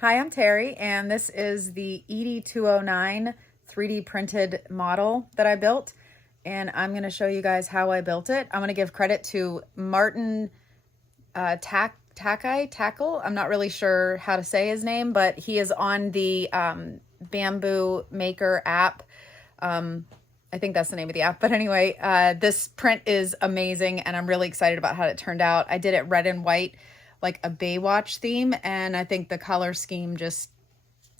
Hi, I'm Terry, and this is the ED-209 3D printed model that I built, and I'm going to show you guys how I built it. I'm going to give credit to Martin Tackle. I'm not really sure how to say his name, but he is on the Bamboo Maker app. I think that's the name of the app. But anyway, this print is amazing, and I'm really excited about how it turned out. I did it red and white, like a Baywatch theme, and I think the color scheme just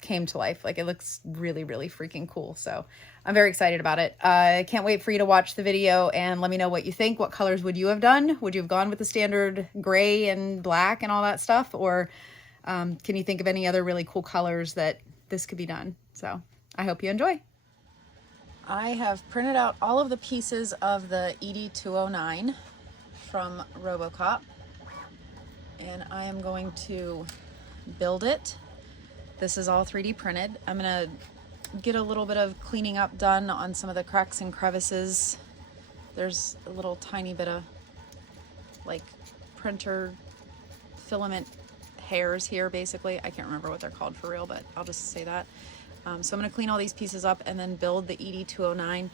came to life. Like, it looks really, really freaking cool. So I'm very excited about it. I can't wait for you to watch the video and let me know what you think. What colors would you have done? Would you have gone with the standard gray and black and all that stuff? Or can you think of any other really cool colors that this could be done? So I hope you enjoy. I have printed out all of the pieces of the ED-209 from ROBOCOP, and I am going to build it. This is all 3D printed. I'm gonna get a little bit of cleaning up done on some of the cracks and crevices. There's a little tiny bit of like printer filament hairs here, basically. I can't remember what they're called for real, but I'll just say that. So I'm gonna clean all these pieces up and then build the ED-209.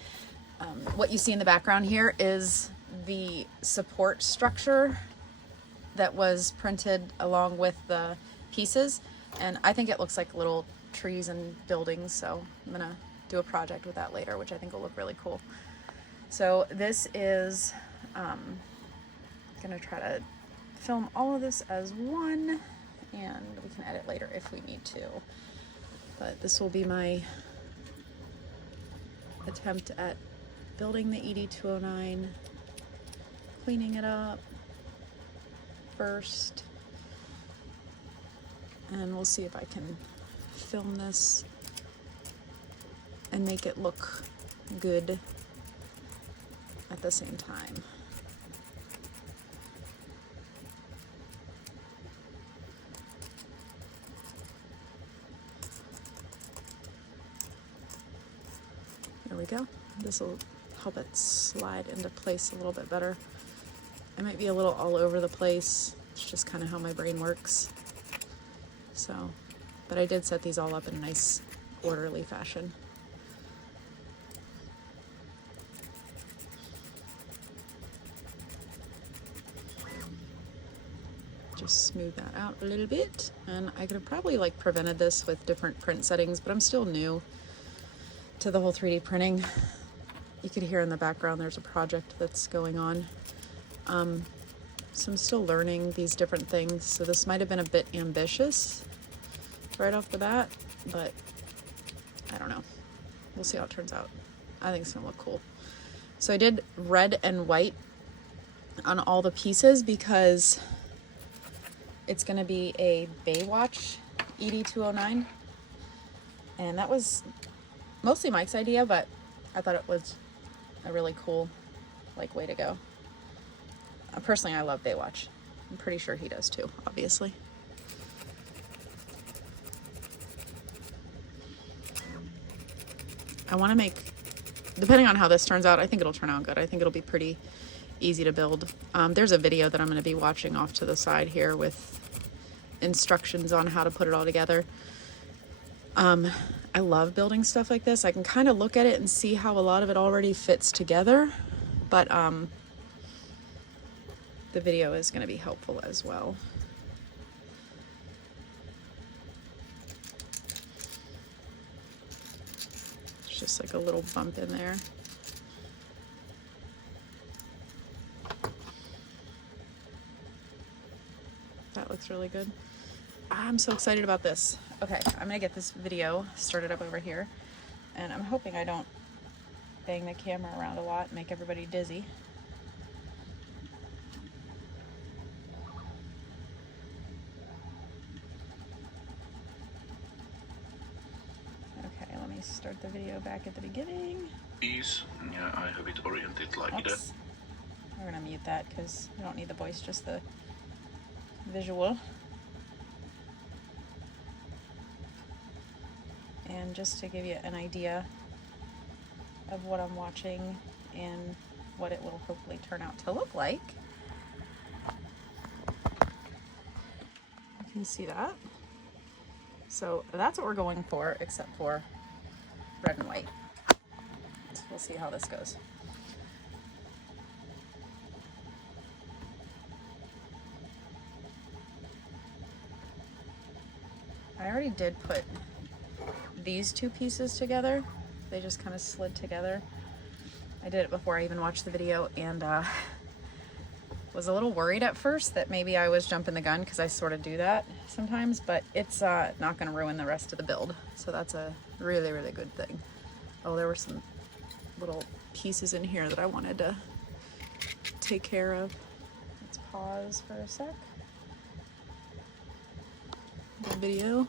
What you see in the background here is the support structure that was printed along with the pieces. And I think it looks like little trees and buildings, so I'm gonna do a project with that later, which I think will look really cool. So this is, gonna try to film all of this as one, and we can edit later if we need to. But this will be my attempt at building the ED-209, cleaning it up first. And we'll see if I can film this and make it look good at the same time. There we go. This will help it slide into place a little bit better. I might be a little all over the place. It's just kind of how my brain works. So, but I did set these all up in a nice orderly fashion. Just smooth that out a little bit. And I could have probably like prevented this with different print settings, but I'm still new to the whole 3D printing. You could hear in the background there's a project that's going on. So I'm still learning these different things. So this might have been a bit ambitious right off the bat, but I don't know. We'll see how it turns out. I think it's gonna look cool. So I did red and white on all the pieces because it's gonna be a Baywatch ED-209. And that was mostly Mike's idea, but I thought it was a really cool way to go. Personally, I love Baywatch. I'm pretty sure he does too, obviously. I want to make, depending on how this turns out, I think it'll turn out good. I think it'll be pretty easy to build. There's a video that I'm going to be watching off to the side here with instructions on how to put it all together. I love building stuff like this. I can kind of look at it and see how a lot of it already fits together, but the video is going to be helpful as well. There's just like a little bump in there. That looks really good. I'm so excited about this. Okay, I'm gonna get this video started up over here, and I'm hoping I don't bang the camera around a lot and make everybody dizzy. Okay, let me start the video back at the beginning. Please, yeah, I have it oriented like that. We're gonna mute that because we don't need the voice, just the visual. And just to give you an idea of what I'm watching and what it will hopefully turn out to look like, you can see that. So that's what we're going for, except for red and white. So we'll see how this goes. I already did put these two pieces together. They just kind of slid together. I did it before I even watched the video, and was a little worried at first that maybe I was jumping the gun, because I sort of do that sometimes, but it's not going to ruin the rest of the build. So that's a really, really good thing. Oh, there were some little pieces in here that I wanted to take care of. Let's pause for a sec. The video.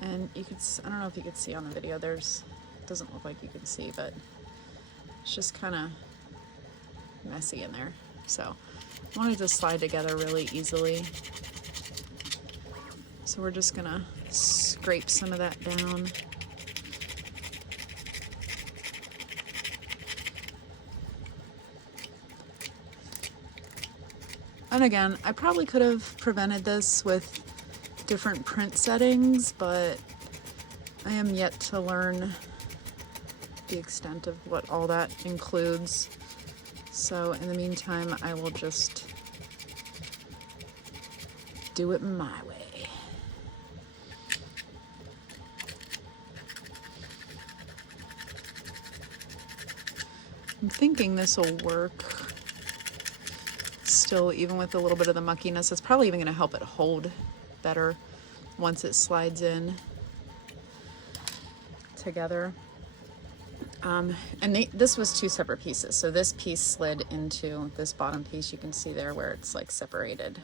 And you could, I don't know if you could see on the video, it doesn't look like you can see, but it's just kind of messy in there. So I wanted to slide together really easily. So we're just gonna scrape some of that down. And again, I probably could have prevented this with different print settings, but I am yet to learn the extent of what all that includes. So in the meantime, I will just do it my way. I'm thinking this will work still, even with a little bit of the muckiness. It's probably even going to help it hold better once it slides in together. And this was two separate pieces. So this piece slid into this bottom piece. You can see there where it's like separated.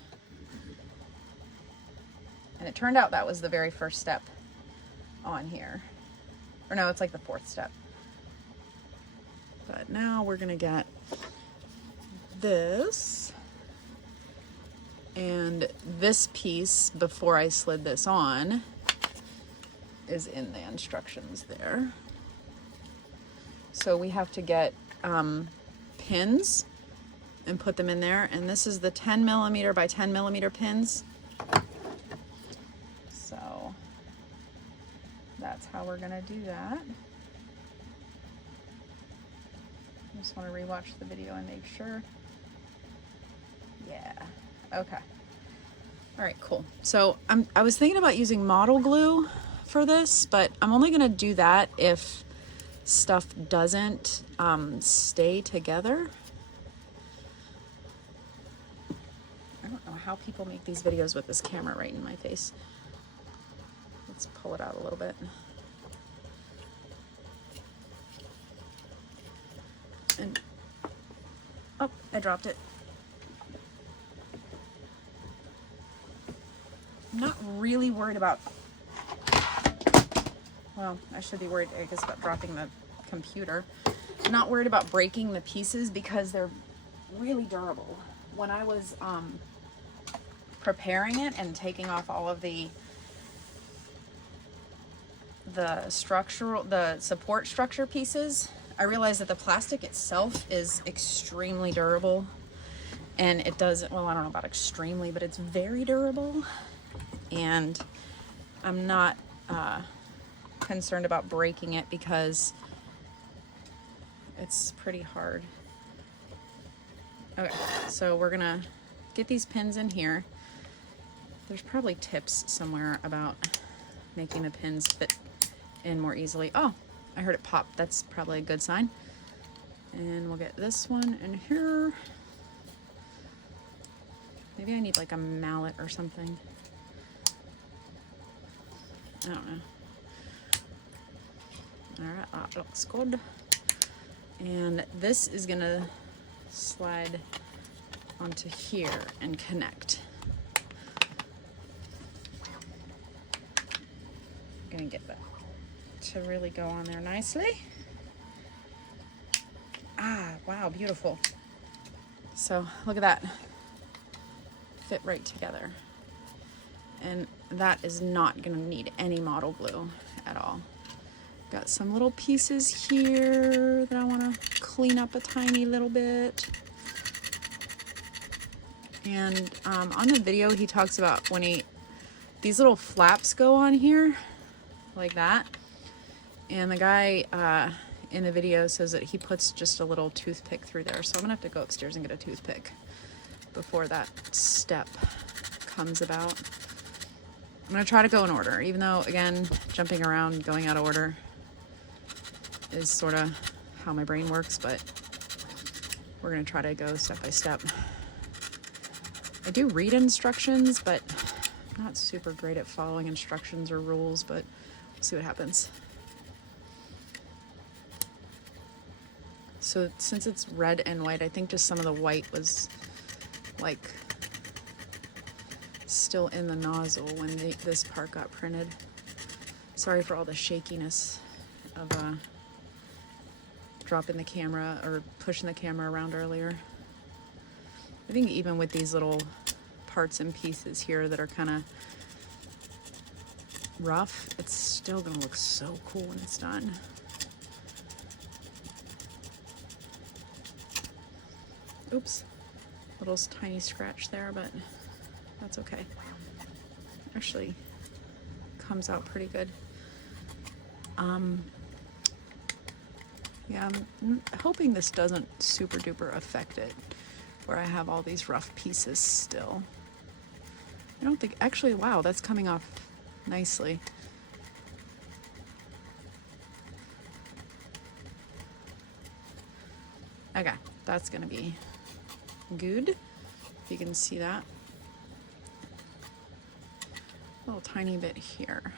And it turned out that was the very first step on here. Or no, it's like the fourth step. But now we're gonna get this. And this piece, before I slid this on, is in the instructions there. So we have to get pins and put them in there. And this is the 10 millimeter by 10 millimeter pins. So that's how we're gonna do that. I just wanna rewatch the video and make sure. Yeah. Okay. All right, cool. So I was thinking about using model glue for this, but I'm only gonna do that if stuff doesn't stay together. I don't know how people make these videos with this camera right in my face. Let's pull it out a little bit. And, oh, I dropped it. I'm not really worried about, well, I should be worried, I guess, about dropping the computer. I'm not worried about breaking the pieces because they're really durable. When I was preparing it and taking off all of the support structure pieces, I realized that the plastic itself is extremely durable. And it does, well, I don't know about extremely, but it's very durable. And I'm not concerned about breaking it because it's pretty hard. Okay, so we're gonna get these pins in here. There's probably tips somewhere about making the pins fit in more easily. Oh, I heard it pop. That's probably a good sign. And we'll get this one in here. Maybe I need like a mallet or something. I don't know. All right, that looks good. And this is gonna slide onto here and connect. I'm gonna get that to really go on there nicely. Ah, wow, beautiful. So look at that. Fit right together. And that is not gonna need any model glue at all. Got some little pieces here that I want to clean up a tiny little bit. And on the video, he talks about when these little flaps go on here, like that. And the guy in the video says that he puts just a little toothpick through there. So I'm gonna have to go upstairs and get a toothpick before that step comes about. I'm gonna try to go in order, even though, again, jumping around, going out of order is sort of how my brain works, but we're gonna try to go step by step. I do read instructions, but I'm not super great at following instructions or rules, but we'll see what happens. So since it's red and white, I think just some of the white was like still in the nozzle when this part got printed. Sorry for all the shakiness of dropping the camera or pushing the camera around earlier. I think even with these little parts and pieces here that are kind of rough, it's still gonna look so cool when it's done. Oops, little tiny scratch there, but that's okay. Actually comes out pretty good. Yeah, I'm hoping this doesn't super duper affect it, where I have all these rough pieces still. I don't think, actually, wow, that's coming off nicely. Okay, that's gonna be good, if you can see that. A little tiny bit here.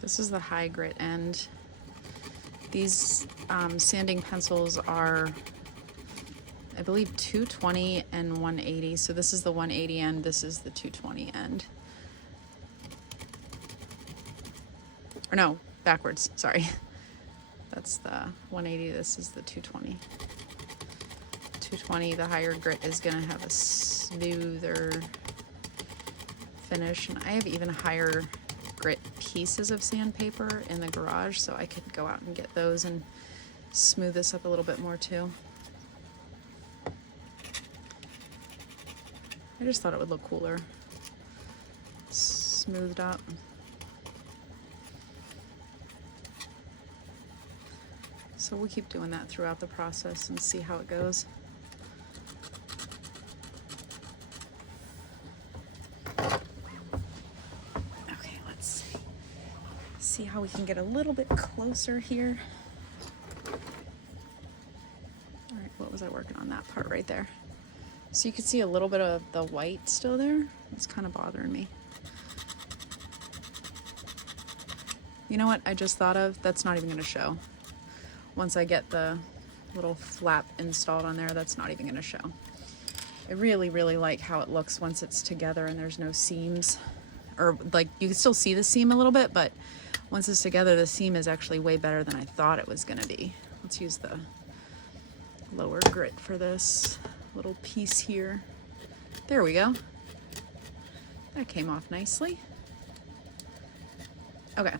This is the high grit end. These sanding pencils are, I believe, 220 and 180. So this is the 180 end, this is the 220 end. Or no, backwards, sorry. That's the 180, this is the 220. 220, the higher grit, is gonna have a smoother finish. And I have even higher grit pieces of sandpaper in the garage, so I could go out and get those and smooth this up a little bit more too. I just thought it would look cooler, smoothed up. So we'll keep doing that throughout the process and see how it goes. Okay, let's see how we can get a little bit closer here. All right, what was I working on? That part right there. So you can see a little bit of the white still there. It's kind of bothering me. You know what I just thought of? That's not even gonna show. Once I get the little flap installed on there, that's not even gonna show. I really, really like how it looks once it's together and there's no seams. Or like, you can still see the seam a little bit, but once it's together, the seam is actually way better than I thought it was gonna be. Let's use the lower grit for this little piece here. There we go. That came off nicely. Okay.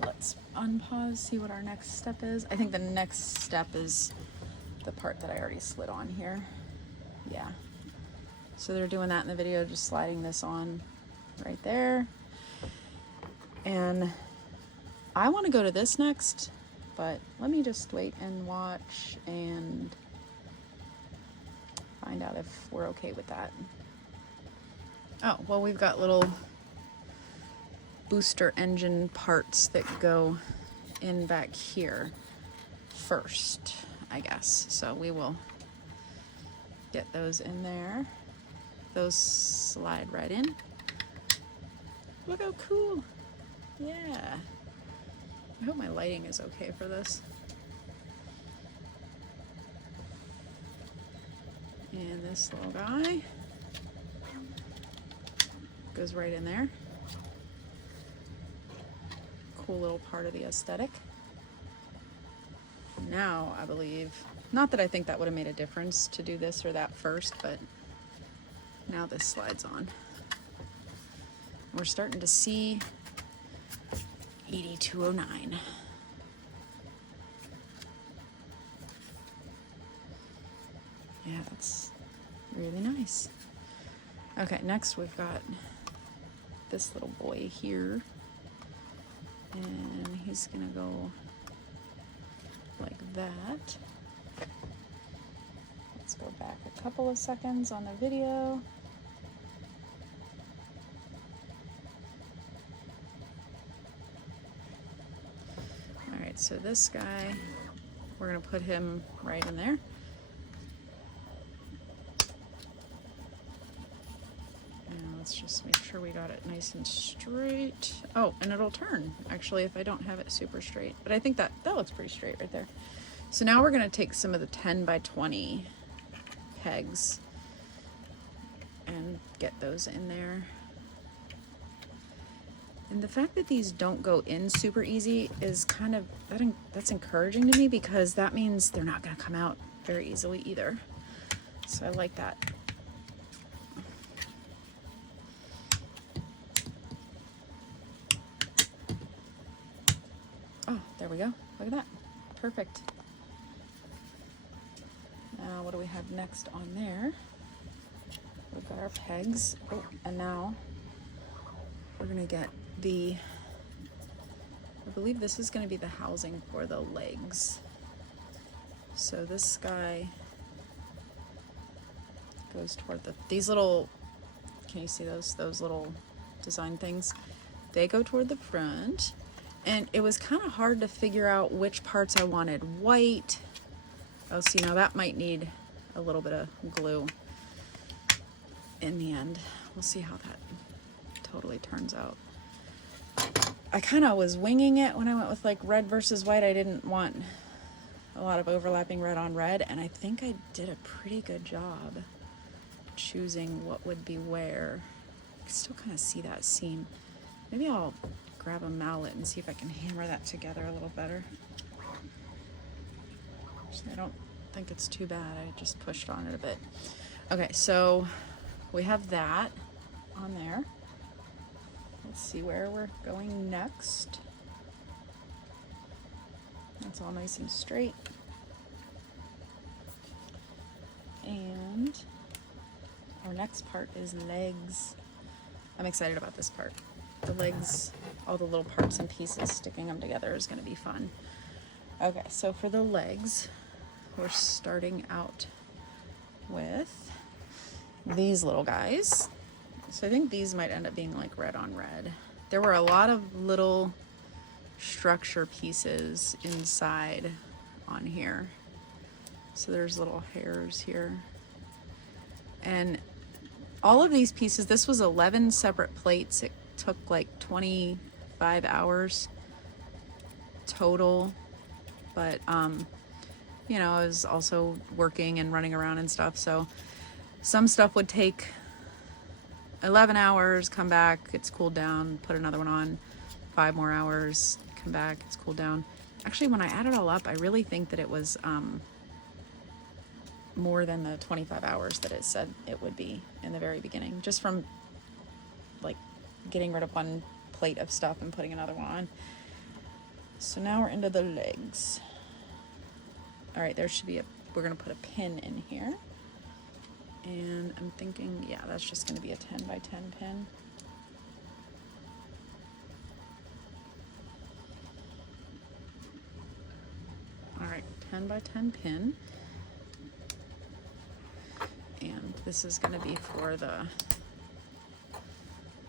Let's unpause, see what our next step is. I think the next step is the part that I already slid on here. Yeah. So they're doing that in the video, just sliding this on right there. And I want to go to this next, but let me just wait and watch and find out if we're okay with that. Oh, well, we've got little booster engine parts that go in back here first, I guess. So we will get those in there. Those slide right in. Look how cool. Yeah. I hope my lighting is okay for this. And this little guy goes right in there. Cool little part of the aesthetic. now, I believe, not that I think that would have made a difference to do this or that first, but now this slides on. We're starting to see ED-209. Yeah, that's really nice. Okay, next we've got this little boy here. And he's gonna go like that. Let's go back a couple of seconds on the video. All right, so this guy, we're gonna put him right in there. Let's just make sure we got it nice and straight. Oh, and it'll turn, actually, if I don't have it super straight. But I think that looks pretty straight right there. So now we're gonna take some of the 10 by 20 pegs and get those in there. And the fact that these don't go in super easy is kind of, that's encouraging to me, because that means they're not gonna come out very easily either. So I like that. Oh, there we go. Look at that. Perfect. Now, what do we have next on there? We've got our pegs. Oh, and now we're going to get the, I believe this is going to be the housing for the legs. So this guy goes toward these little, can you see those little design things? They go toward the front. And it was kind of hard to figure out which parts I wanted white. Oh, see, now that might need a little bit of glue in the end. We'll see how that totally turns out. I kind of was winging it when I went with like red versus white. I didn't want a lot of overlapping red on red, and I think I did a pretty good job choosing what would be where. I can still kind of see that seam. Maybe I'll grab a mallet and see if I can hammer that together a little better. I don't think it's too bad. I just pushed on it a bit. Okay, so we have that on there. Let's see where we're going next. That's all nice and straight. And our next part is legs. I'm excited about this part. The legs, all the little parts and pieces, sticking them together is going to be fun. Okay, so for the legs, we're starting out with these little guys. So I think these might end up being like red on red. There were a lot of little structure pieces inside on here. So there's little hairs here. And all of these pieces, this was 11 separate plates. It took like 25 hours total, but you know, I was also working and running around and stuff, so some stuff would take 11 hours, come back, it's cooled down, put another one on, 5 more hours, come back, it's cooled down. Actually, when I add it all up, I really think that it was more than the 25 hours that it said it would be in the very beginning, just from like getting rid of one plate of stuff and putting another one on. So now we're into the legs. All right, there should be we're gonna put a pin in here. And I'm thinking, yeah, that's just gonna be a 10 by 10 pin. All right, 10 by 10 pin. And this is gonna be for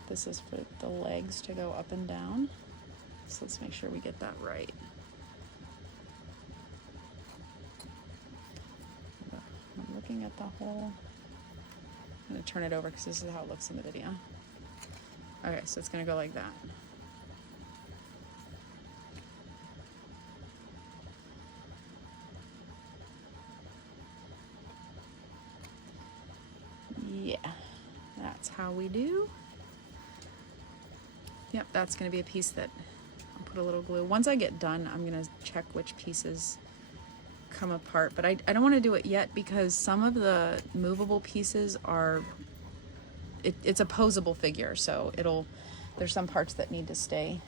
this is for the legs to go up and down. So let's make sure we get that right. I'm looking at the whole, I'm gonna turn it over because this is how it looks in the video. Okay, so it's gonna go like that. Yeah, that's how we do. Yep, that's gonna be a piece that I'll put a little glue. Once I get done, I'm gonna check which pieces come apart, but I don't want to do it yet because some of the movable pieces are, it's a posable figure, so there's some parts that need to stay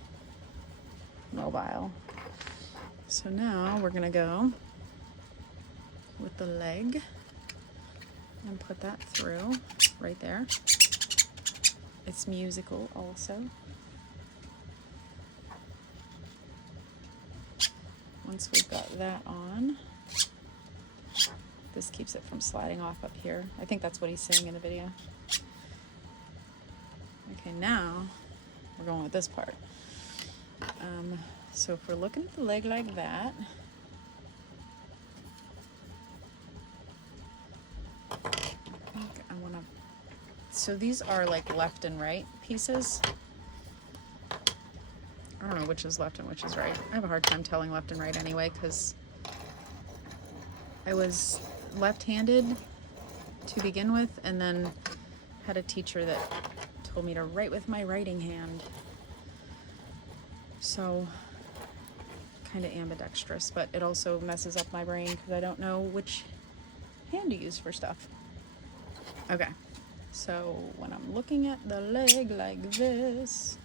mobile. So now we're gonna go with the leg and put that through right there. It's musical also. Once we've got that on, this keeps it from sliding off up here. I think that's what he's saying in the video. Okay, now we're going with this part. So if we're looking at the leg like that, so these are like left and right pieces. I don't know which is left and which is right. I have a hard time telling left and right anyway, because I was left-handed to begin with, and then had a teacher that told me to write with my writing hand. So kind of ambidextrous, but it also messes up my brain because I don't know which hand to use for stuff. Okay, so when I'm looking at the leg like this,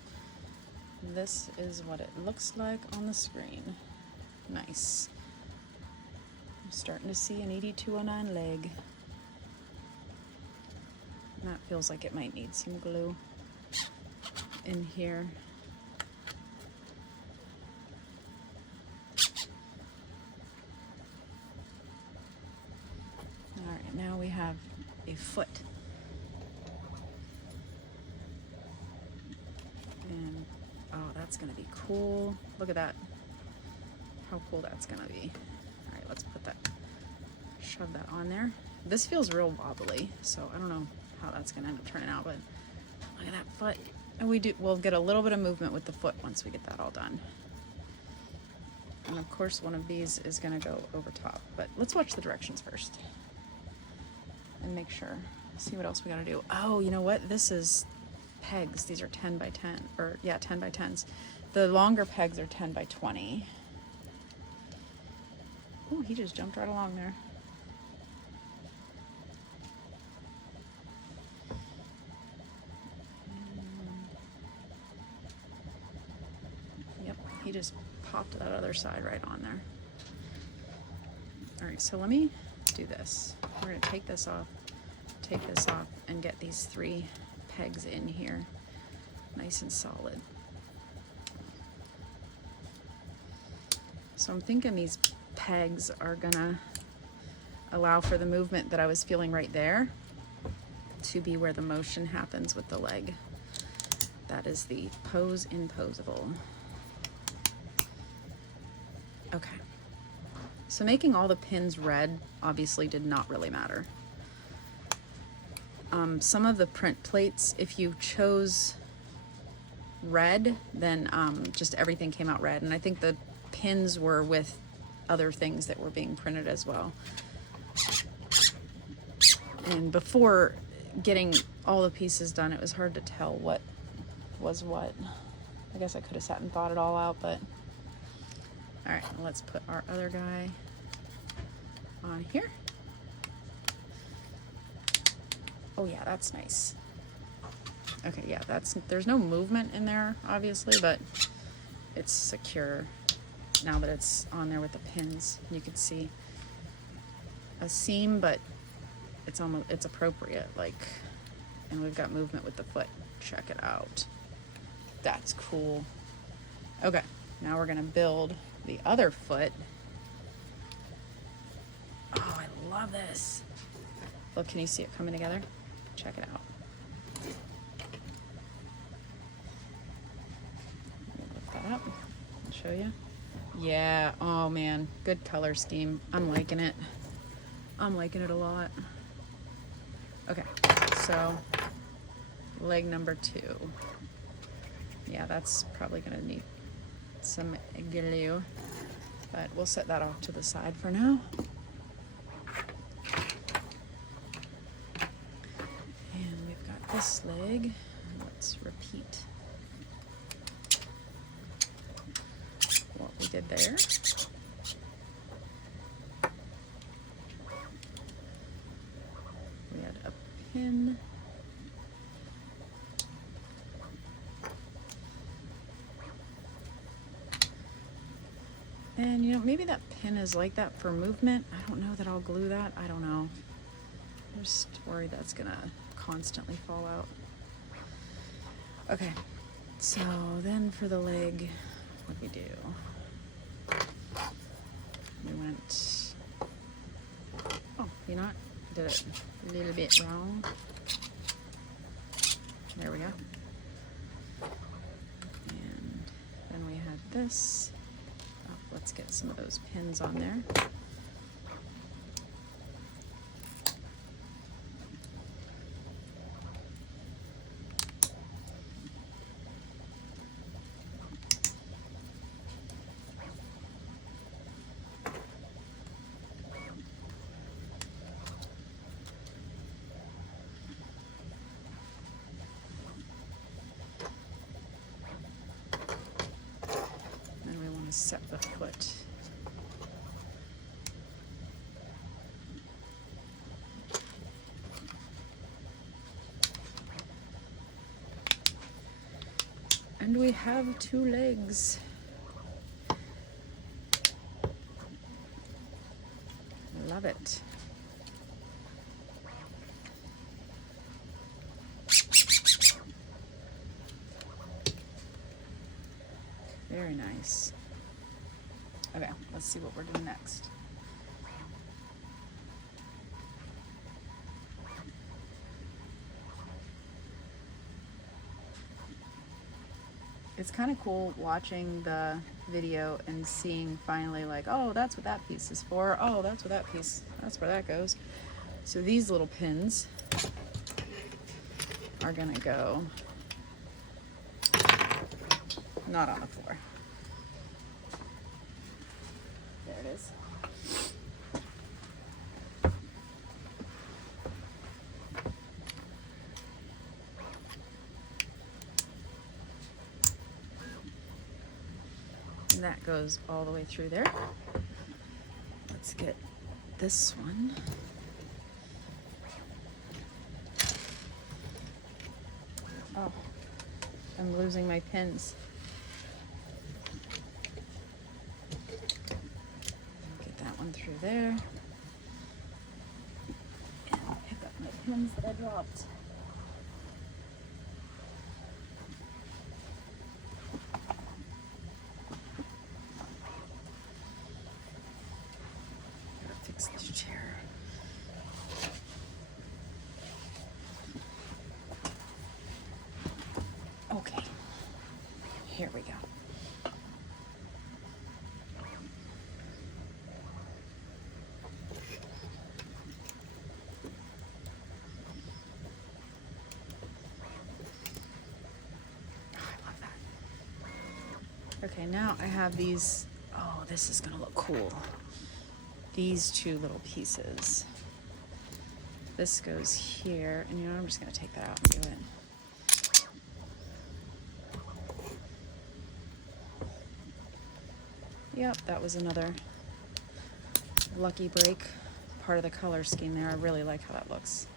this is what it looks like on the screen. Nice. I'm starting to see an ED-209 leg. And that feels like it might need some glue in here. Alright, now we have a foot. And oh, that's gonna be cool. Look at that. How cool that's gonna be. Alright, let's put that, shove that on there. This feels real wobbly, so I don't know how that's gonna end up turning out, but look at that foot. And we'll get a little bit of movement with the foot once we get that all done. And of course one of these is gonna go over top, but let's watch the directions first and make sure, see what else we gotta do. Oh, you know what? This is pegs. These are 10 by 10, or yeah, 10 by 10s. The longer pegs are 10 by 20. Oh, he just jumped right along there. Yep, he just popped that other side right on there. All right, so let me do this. We're gonna take this off, and get these 3 pegs in here, nice and solid. So I'm thinking these pegs are gonna allow for the movement that I was feeling right there to be where the motion happens with the leg. That is the pose imposable. Okay. So making all the pins red obviously did not really matter. Some of the print plates, if you chose red, then just everything came out red. And I think the pins were with other things that were being printed as well. And before getting all the pieces done, it was hard to tell what was what. I guess I could have sat and thought it all out, but all right, let's put our other guy on here. Oh yeah, that's nice. Okay, yeah, there's no movement in there, obviously, but it's secure now that it's on there with the pins. You can see a seam, but it's appropriate, like, and we've got movement with the foot. Check it out. That's cool. Okay, now we're gonna build the other foot. Oh, I love this. Look, can you see it coming together? Check it out. Lift that up and show you. Yeah, oh man, good color scheme. I'm liking it. I'm liking it a lot. Okay, so leg number 2. Yeah, that's probably gonna need some glue, but we'll set that off to the side for now. And we've got this leg. Let's repeat what we did there. pin. And you know, maybe that pin is like that for movement. I don't know that I'll glue that. I don't know. I'm just worried that's gonna constantly fall out. Okay, so then for the leg, what did we do? We went, oh, you know what? Did it a little bit wrong. There we go. And then we had this. Oh, let's get some of those pins on there. Set the foot. And we have 2 legs. Love it. Very nice. Okay, let's see what we're doing next. It's kind of cool watching the video and seeing finally like, oh, that's what that piece is for. Oh, that's what that piece, that's where that goes. So these little pins are gonna go not on the floor. There it is. And that goes all the way through there. Let's get this one. Oh, I'm losing my pins. Get that one through there. And pick up my pins that I dropped. Fix this chair. Okay, here we go. Oh, I love that. Okay, now I have these. Oh, this is gonna look cool. These 2 little pieces. This goes here, and you know, I'm just gonna take that out and do it. Yep, that was another lucky break. Part of the color scheme there. I really like how that looks.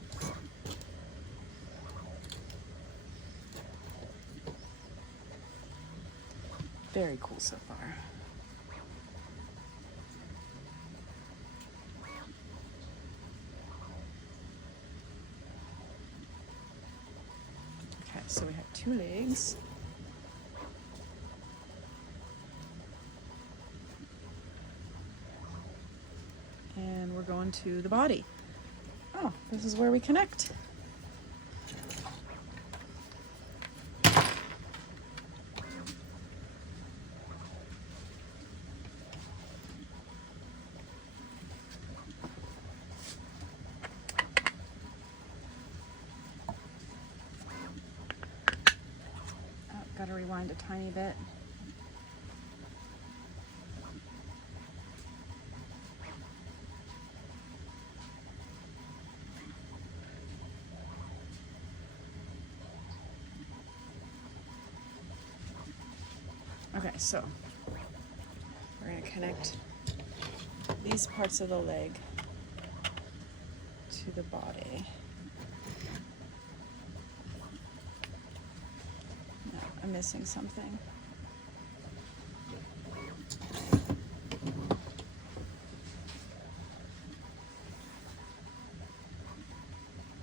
Very cool so far. Okay, so we have 2 legs. And we're going to the body. Oh, this is where we connect. Oh, gotta rewind a tiny bit. Okay, so we're going to connect these parts of the leg to the body. I'm missing something.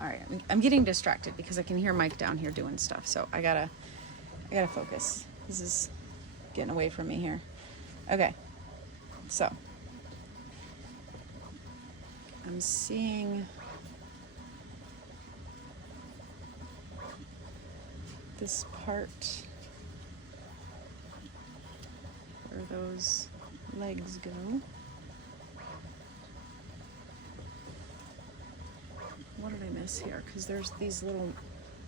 All right, I'm getting distracted because I can hear Mike down here doing stuff. So I gotta focus. This is getting away from me here. Okay, so I'm seeing this part where those legs go. What did I miss here? Because there's these little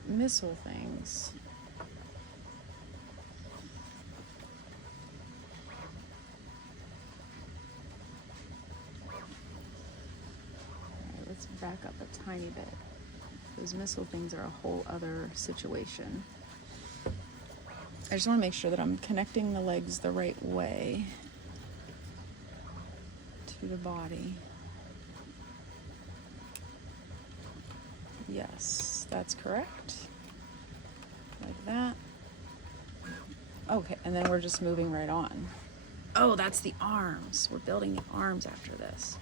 missile things. Alright, let's back up a tiny bit. Those missile things are a whole other situation. I just want to make sure that I'm connecting the legs the right way to the body. Yes, that's correct. Like that. Okay, and then we're just moving right on. Oh, that's the arms. We're building the arms after this.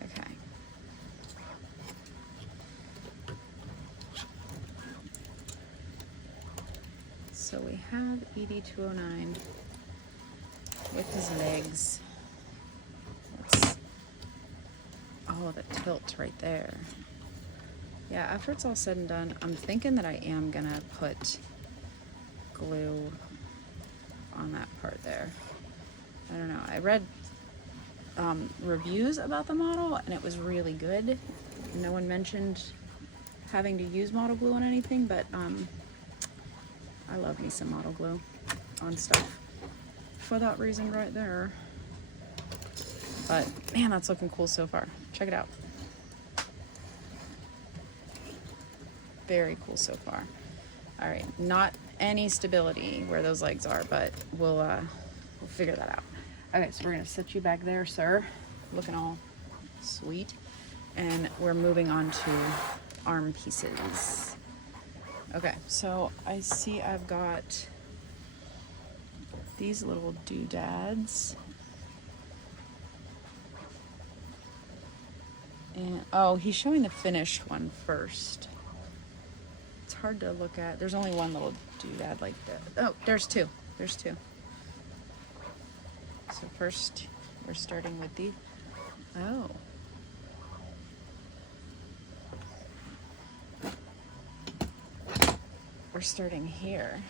Okay. So we have ED-209 with his legs. Oh, the tilt right there. Yeah, after it's all said and done, I'm thinking that I am gonna put glue on that part there. I don't know. I read reviews about the model and it was really good. No one mentioned having to use model glue on anything, but I love me some model glue on stuff for that reason right there. But man, that's looking cool so far. Check it out. Very cool so far. All right, not any stability where those legs are, but we'll figure that out. Okay, so we're gonna set you back there, sir. Looking all sweet. And we're moving on to arm pieces. Okay, so I see I've got these little doodads. And oh, he's showing the finished one first. It's hard to look at. There's only one little doodad like that. Oh, there's two. There's two. So first, we're starting with the. Oh. We're starting here.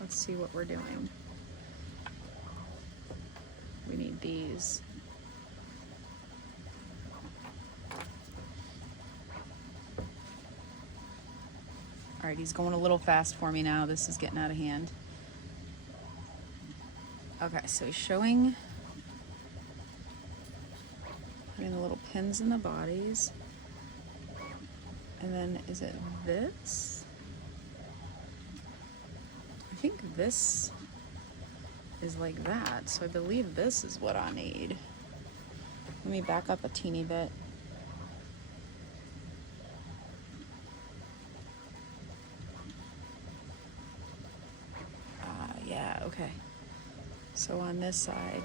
Let's see what we're doing. We need these. All right, he's going a little fast for me now. This is getting out of hand. Okay, so he's putting the little pins in the bodies. And then is it this? I think this is like that, so I believe this is what I need. Let me back up a teeny bit. Yeah, okay. So on this side,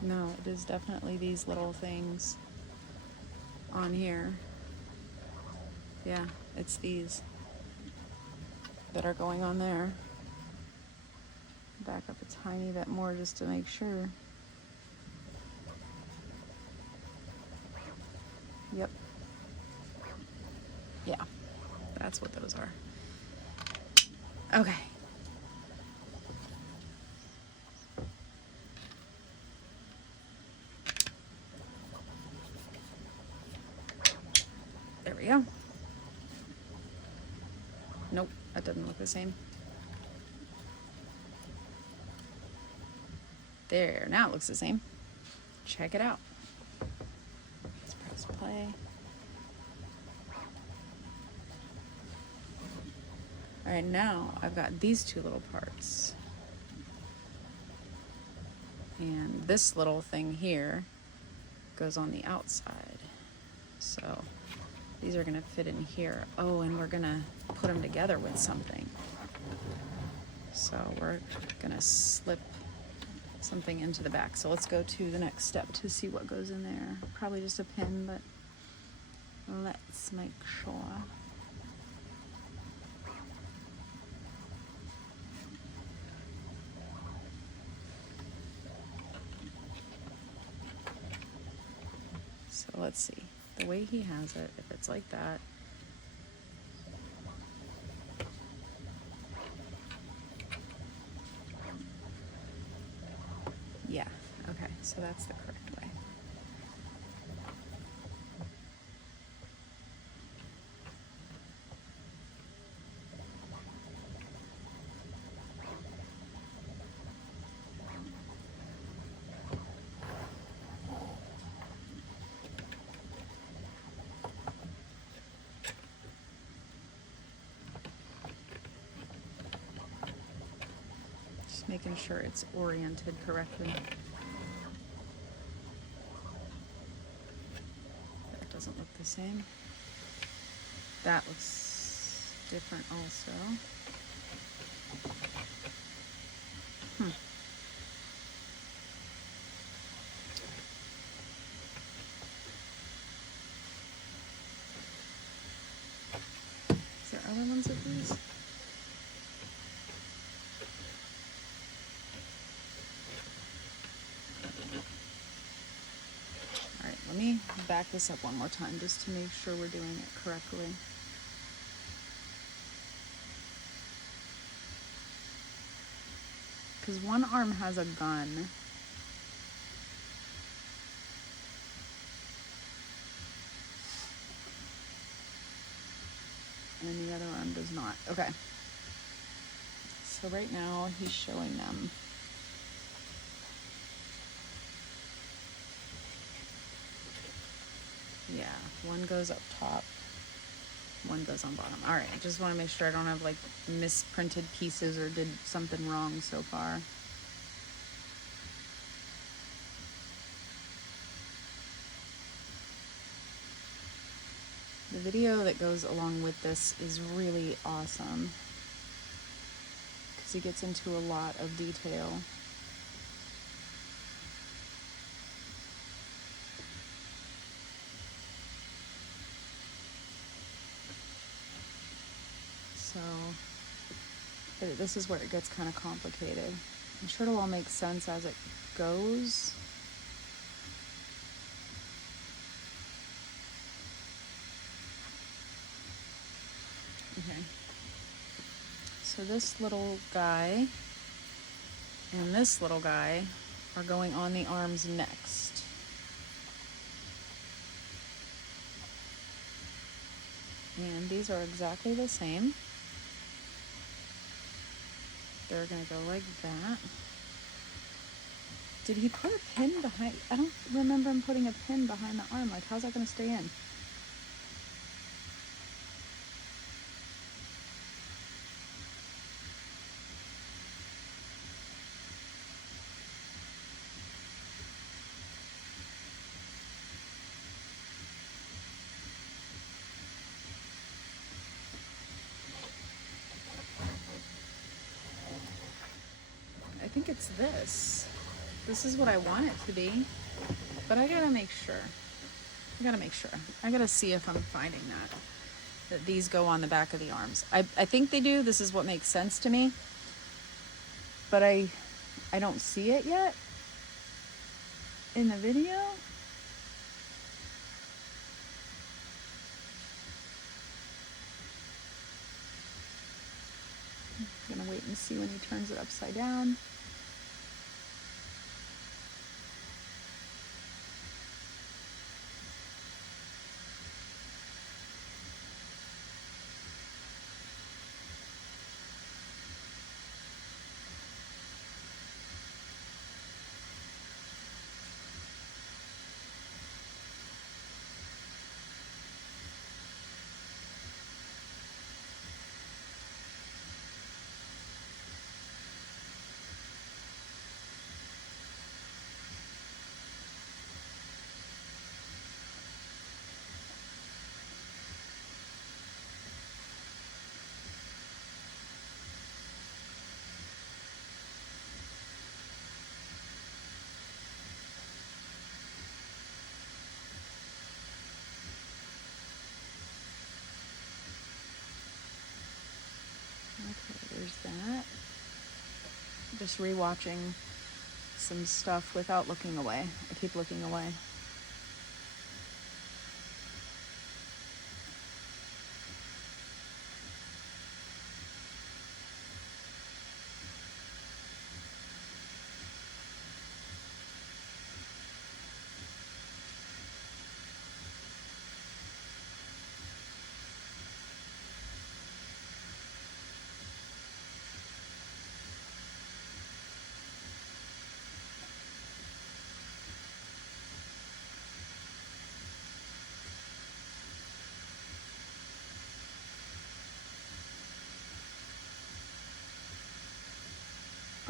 no, it is definitely these little things on here. Yeah, it's these that are going on there. Back up a tiny bit more just to make sure. That's what those are. Okay. There we go. Nope, that doesn't look the same. There, now it looks the same. Check it out. Let's press play. All right, now I've got these two little parts. And this little thing here goes on the outside. So these are gonna fit in here. Oh, and we're gonna put them together with something. So we're gonna slip something into the back. So let's go to the next step to see what goes in there. Probably just a pin, but let's make sure. So let's see. The way he has it, if it's like that, yeah, okay, so that's the correct way. Just making sure it's oriented correctly. That doesn't look the same. That looks different also. Is there other ones of these? All right, let me back this up one more time just to make sure we're doing it correctly. Because one arm has a gun. And the other arm does not. Okay. So right now he's showing them. Yeah, one goes up top, one goes on bottom. All right, I just want to make sure I don't have like misprinted pieces or did something wrong so far. The video that goes along with this is really awesome because he gets into a lot of detail. So this is where it gets kind of complicated. I'm sure it'll all make sense as it goes. Okay. So this little guy and this little guy are going on the arms next. And these are exactly the same. They're gonna go like that. Did he put a pin behind? I don't remember him putting a pin behind the arm. Like, how's that gonna stay in? I think it's this. This is what I want it to be, but I gotta make sure. I gotta see if I'm finding that these go on the back of the arms. I think they do. This is what makes sense to me, but I don't see it yet in the video. I'm gonna wait and see when he turns it upside down. Okay, there's that. Just rewatching some stuff without looking away. I keep looking away.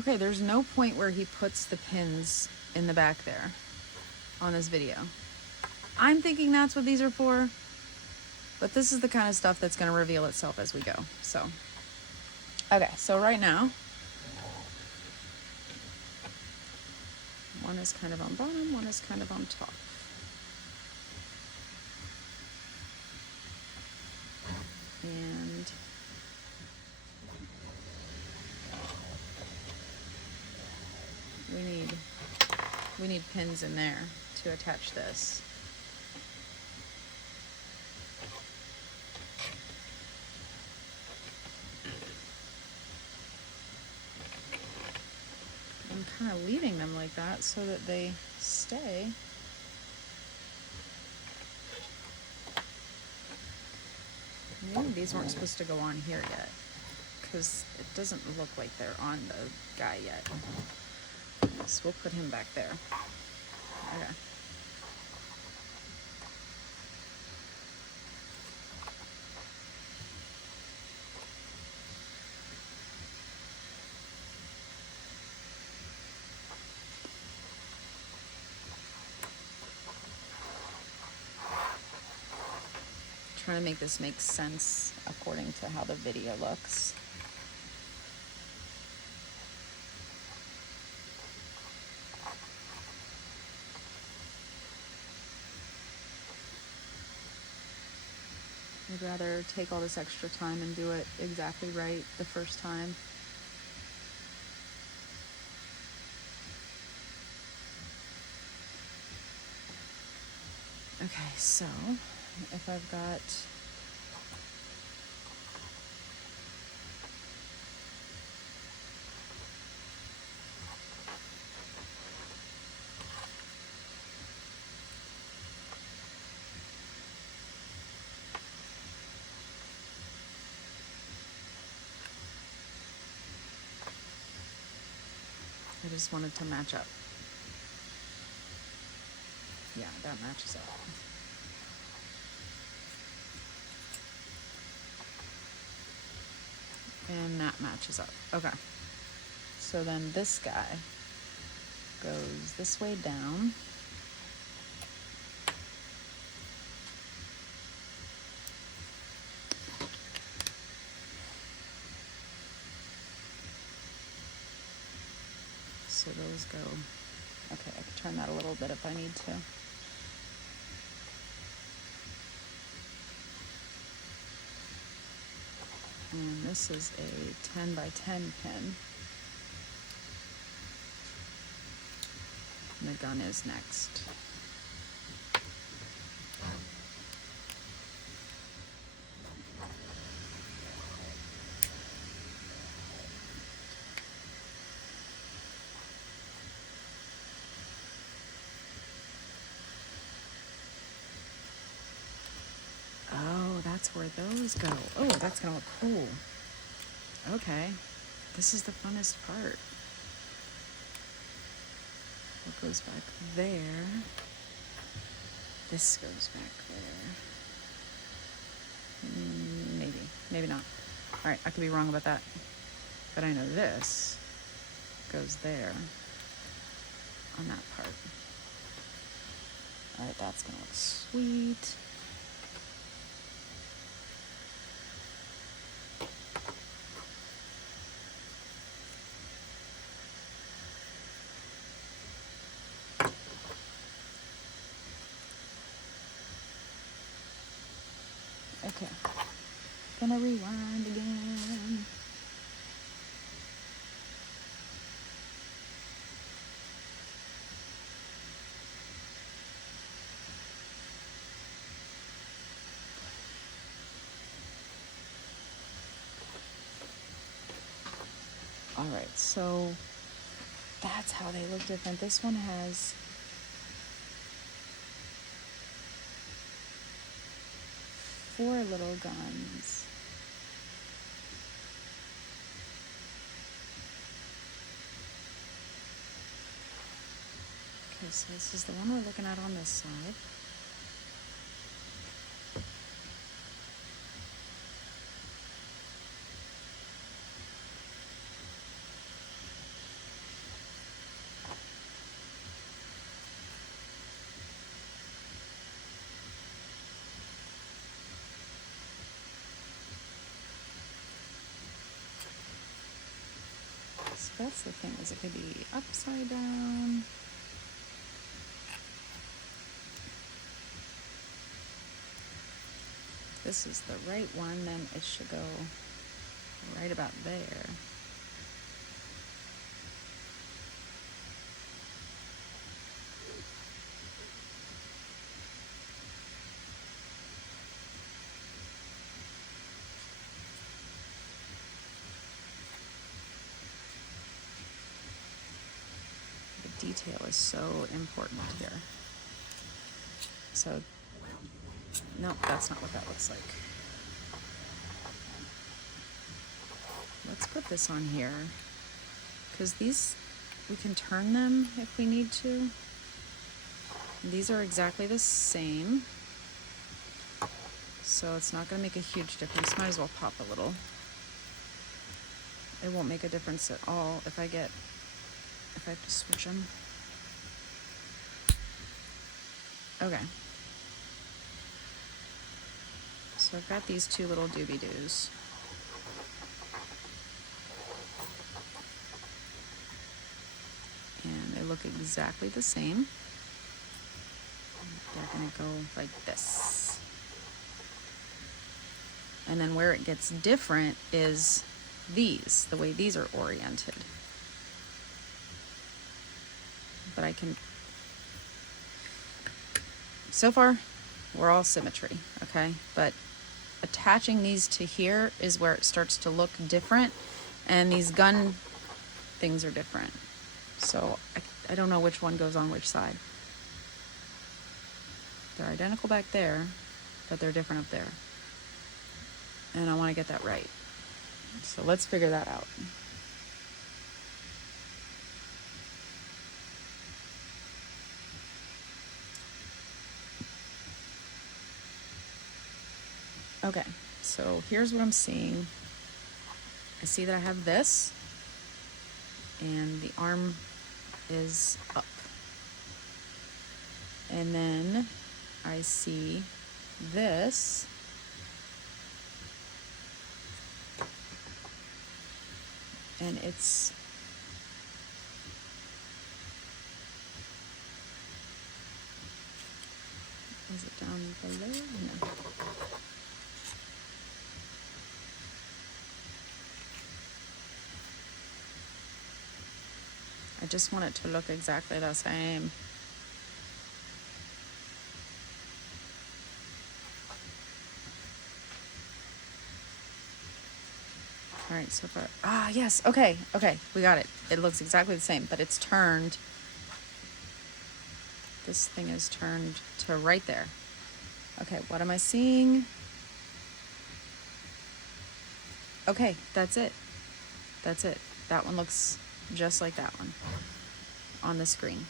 Okay, there's no point where he puts the pins in the back there on this video. I'm thinking that's what these are for, but this is the kind of stuff that's going to reveal itself as we go. So, okay, so right now, one is kind of on bottom, one is kind of on top. And we need pins in there to attach this. I'm kind of leaving them like that so that they stay. Maybe these weren't supposed to go on here yet, because it doesn't look like they're on the guy yet. So we'll put him back there. Okay. Trying to make this make sense according to how the video looks. I'd rather take all this extra time and do it exactly right the first time. Okay, so if I've got I just wanted to match up. Yeah, that matches up. And that matches up. Okay. So then this guy goes this way down. So those go, okay, I can turn that a little bit if I need to. And this is a 10 by 10 pin. And the gun is next. that's where those go. Oh, that's gonna look cool. Okay, this is the funnest part. What goes back there? This goes back there. Maybe not. All right, I could be wrong about that. But I know this goes there on that part. All right, that's gonna look sweet. Okay, gonna rewind again. All right, so that's how they look different. This one has four little guns. Okay, so this is the one we're looking at on this side. So that's the thing, is it could be upside down. This is the right one, then it should go right about there. The detail is so important here. So, nope, that's not what that looks like. Let's put this on here, because these, we can turn them if we need to. And these are exactly the same, so it's not going to make a huge difference. Might as well pop a little. It won't make a difference at all if I have to switch them. Okay. So I've got these two little doobie-doos. And they look exactly the same. They're gonna go like this. And then where it gets different is these, the way these are oriented. But I can, so far, we're all symmetry, okay? But attaching these to here is where it starts to look different, and these gun things are different. So I don't know which one goes on which side. They're identical back there, but they're different up there. And I want to get that right. So let's figure that out. Okay, so here's what I'm seeing. I see that I have this, and the arm is up. And then I see this. And it's is it down below? No. I just want it to look exactly the same. All right, so far, yes, okay, we got it. It looks exactly the same, but it's turned. This thing is turned to right there. Okay, what am I seeing? Okay, that's it. That's it. That one looks just like that one on the screen.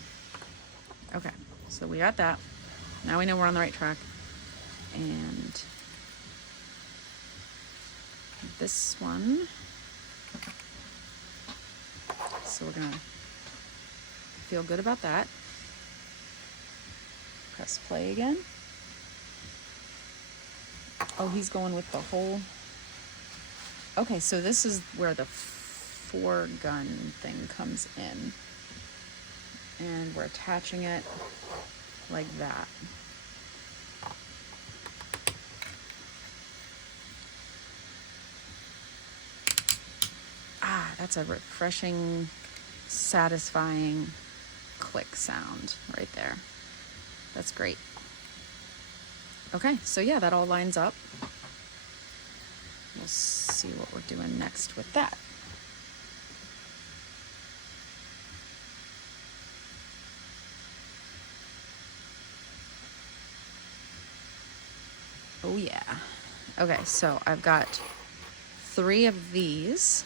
Okay, so we got that. Now we know we're on the right track. And this one. So we're gonna feel good about that. Press play again. Oh, he's going with the whole. Okay, so this is where the 4-gun thing comes in. And we're attaching it like that. Ah, that's a refreshing, satisfying click sound right there. That's great. Okay, so yeah, that all lines up. We'll see what we're doing next with that. Oh yeah. Okay, so I've got 3 of these.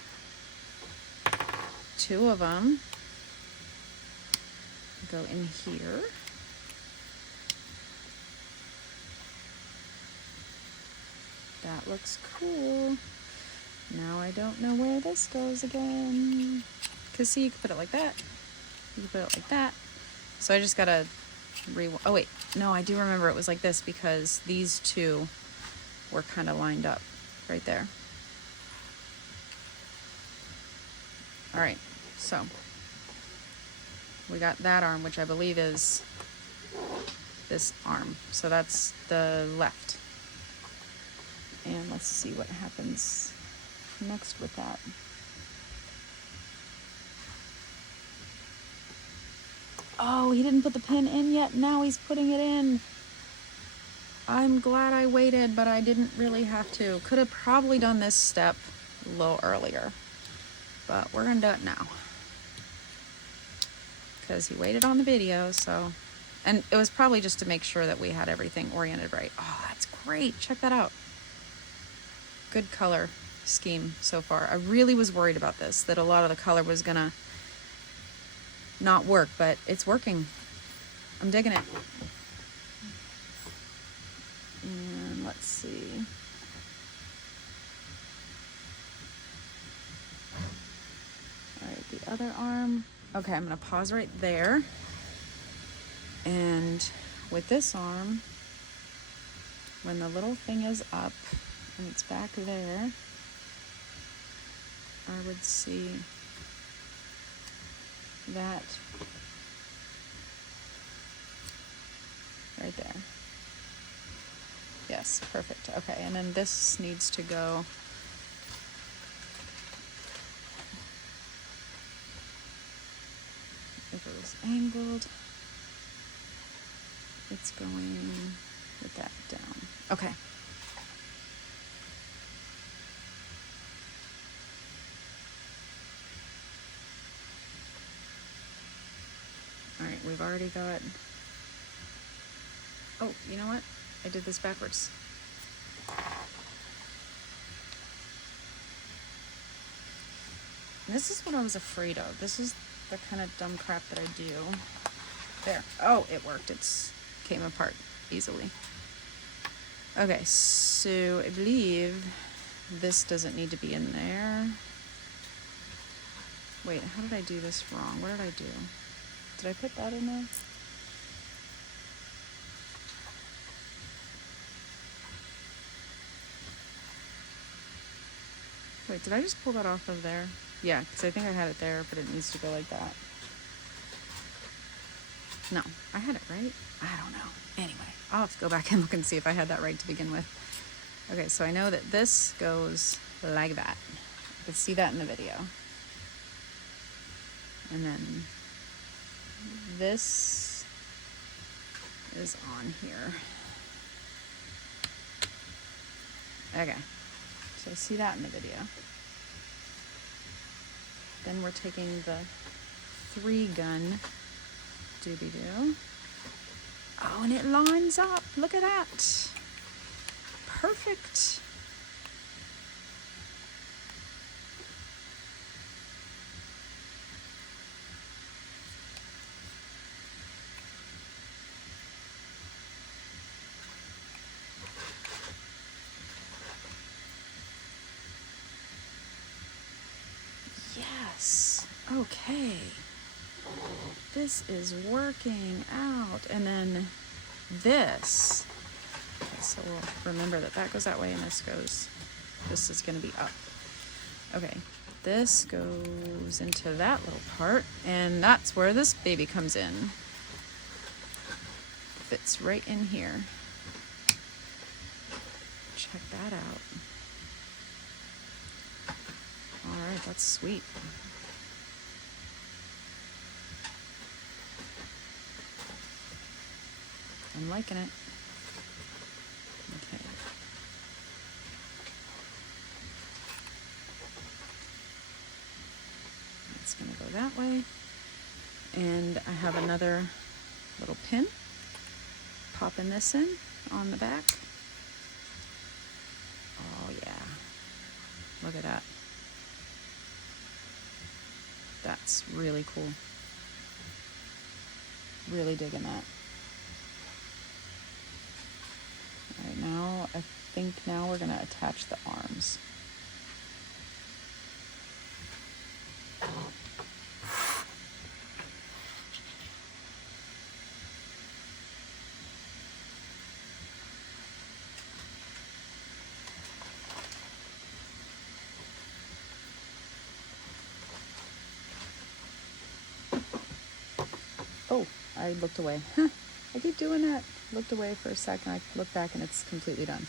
2 of them go in here. That looks cool. Now I don't know where this goes again. Cause see, you can put it like that. You can put it like that. So I just gotta oh wait, no, I do remember it was like this because these 2 were kind of lined up right there. All right, so we got that arm, which I believe is this arm. So that's the left. And let's see what happens next with that. Oh, he didn't put the pin in yet. Now he's putting it in. I'm glad I waited, but I didn't really have to. Could have probably done this step a little earlier, but we're gonna do it now. Because he waited on the video, so. And it was probably just to make sure that we had everything oriented right. Oh, that's great. Check that out. Good color scheme so far. I really was worried about this, that a lot of the color was gonna not work, but it's working. I'm digging it. And let's see. All right, the other arm. Okay, I'm gonna pause right there. And with this arm, when the little thing is up and it's back there, I would see that right there. Yes, perfect. Okay, and then this needs to go if it was angled, it's going with that down. Okay. All right, we've already got, oh, you know what? I did this backwards. And this is what I was afraid of. This is the kind of dumb crap that I do. There. Oh, it worked. It's came apart easily. Okay, so I believe this doesn't need to be in there. Wait, how did I do this wrong? What did I do? Did I put that in there? Wait, did I just pull that off of there? Yeah, because I think I had it there, but it needs to go like that. No, I had it right. I don't know. Anyway, I'll have to go back and look and see if I had that right to begin with. Okay, so I know that this goes like that. You can see that in the video. And then this is on here. Okay, so I see that in the video. Then we're taking the 3-gun doobie-doo. Oh, and it lines up. Look at that. Perfect. Yes. Okay. This is working out. And then this. Okay, so we'll remember that that goes that way and this is going to be up. Okay. This goes into that little part, and that's where this baby comes in. Fits right in here. Check that out. All right, that's sweet. I'm liking it. Okay. It's gonna go that way. And I have another little pin. Popping this in on the back. Oh yeah. Look at that. That's really cool. Really digging that. All right, now I think now we're gonna attach the arms. Oh, I looked away. I keep doing that. Looked away for a second. I look back and it's completely done.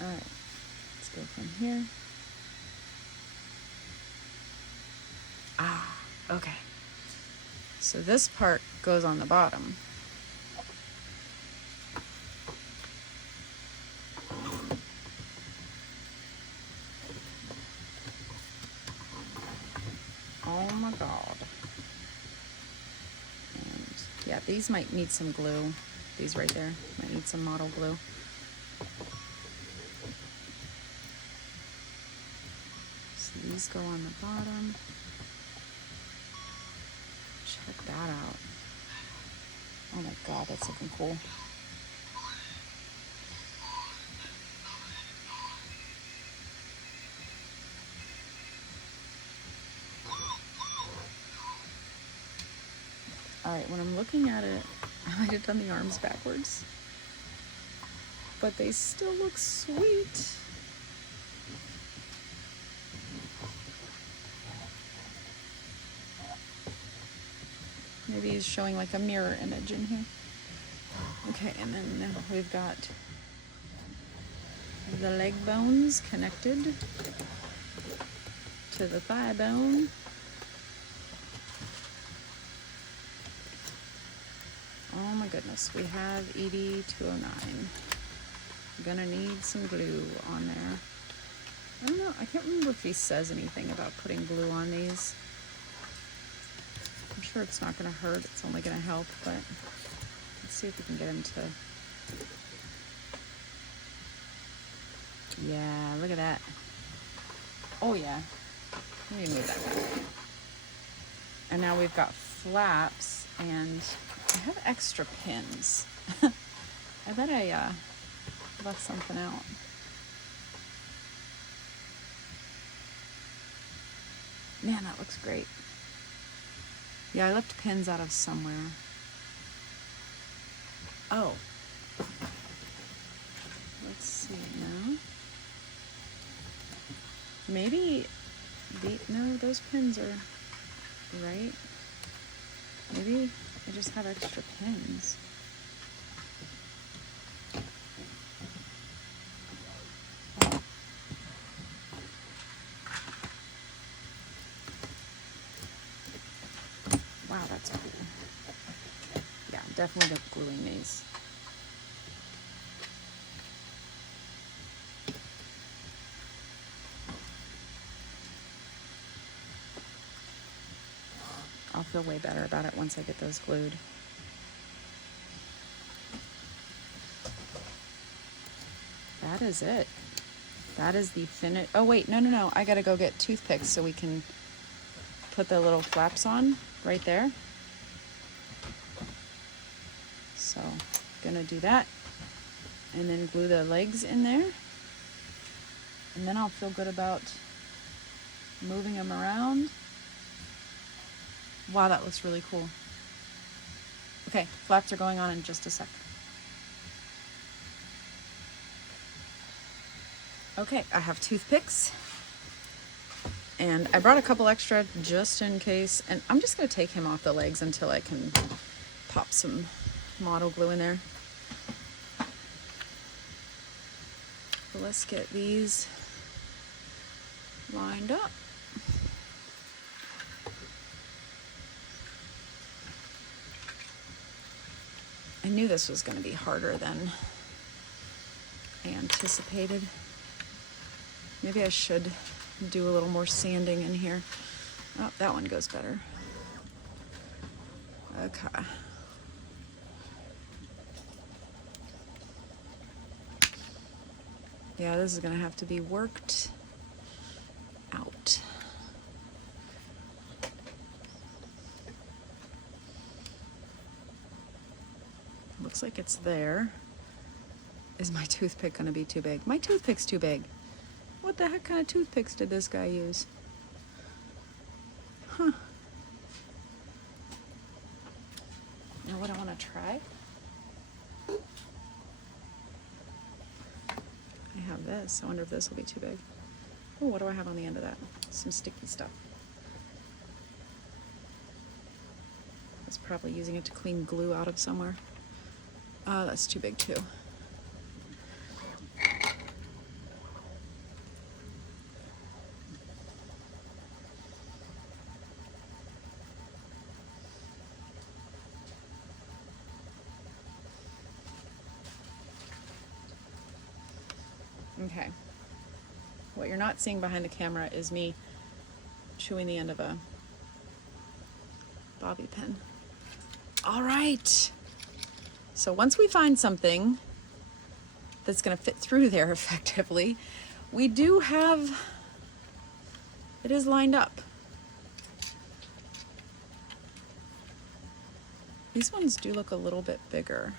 All right, let's go from here. Ah, okay. So this part goes on the bottom. Oh my God. And yeah, these might need some glue. These right there might need some model glue. So these go on the bottom. Check that out. Oh my God, that's looking cool. All right, when I'm looking at it, I might have done the arms backwards, but they still look sweet. Maybe he's showing like a mirror image in here. Okay, and then we've got the leg bones connected to the thigh bone. Oh my goodness, we have ED-209. I'm gonna need some glue on there. I don't know, I can't remember if he says anything about putting glue on these. I'm sure it's not gonna hurt, it's only gonna help, but let's see if we can get him to... Yeah, look at that. Oh yeah, let me move that back. And now we've got flaps, and I have extra pins. I bet I left something out. Man, that looks great. Yeah, I left pins out of somewhere. Oh. Let's see now. Maybe no, those pins are right. Maybe I just have extra pins. Wow, that's cool. Yeah, definitely gluing these. I'll feel way better about it once I get those glued. That is it. That is the finish. Oh wait, no. I gotta go get toothpicks so we can put the little flaps on right there. So, gonna do that. And then glue the legs in there. And then I'll feel good about moving them around. Wow, that looks really cool. Okay, flaps are going on in just a sec. Okay, I have toothpicks. And I brought a couple extra just in case. And I'm just going to take him off the legs until I can pop some model glue in there. So let's get these lined up. I knew this was going to be harder than I anticipated. Maybe I should do a little more sanding in here. Oh, that one goes better. Okay. Yeah, this is going to have to be worked out. Looks like it's there. Is my toothpick going to be too big? My toothpick's too big. What the heck kind of toothpicks did this guy use? Huh. Now what I want to try? I have this. I wonder if this will be too big. Oh, what do I have on the end of that? Some sticky stuff. I was probably using it to clean glue out of somewhere. Oh, that's too big too. Okay. What you're not seeing behind the camera is me chewing the end of a bobby pin. All right. So once we find something that's going to fit through there effectively, we do have, it is lined up. These ones do look a little bit bigger,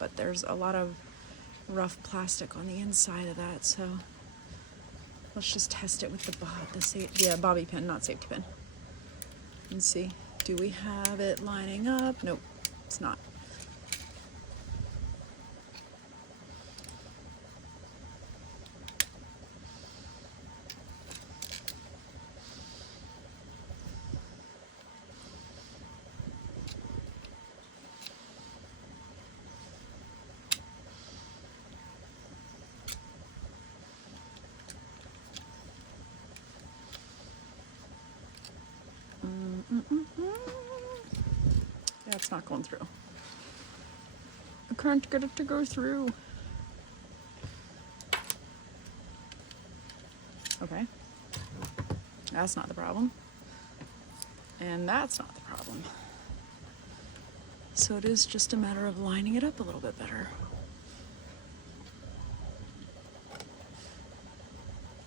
but there's a lot of rough plastic on the inside of that, so let's just test it with the bobby pin, not safety pin, and see. Do we have it lining up? Nope, it's not. Yeah, it's not going through. I can't get it to go through. Okay. That's not the problem. And that's not the problem. So it is just a matter of lining it up a little bit better.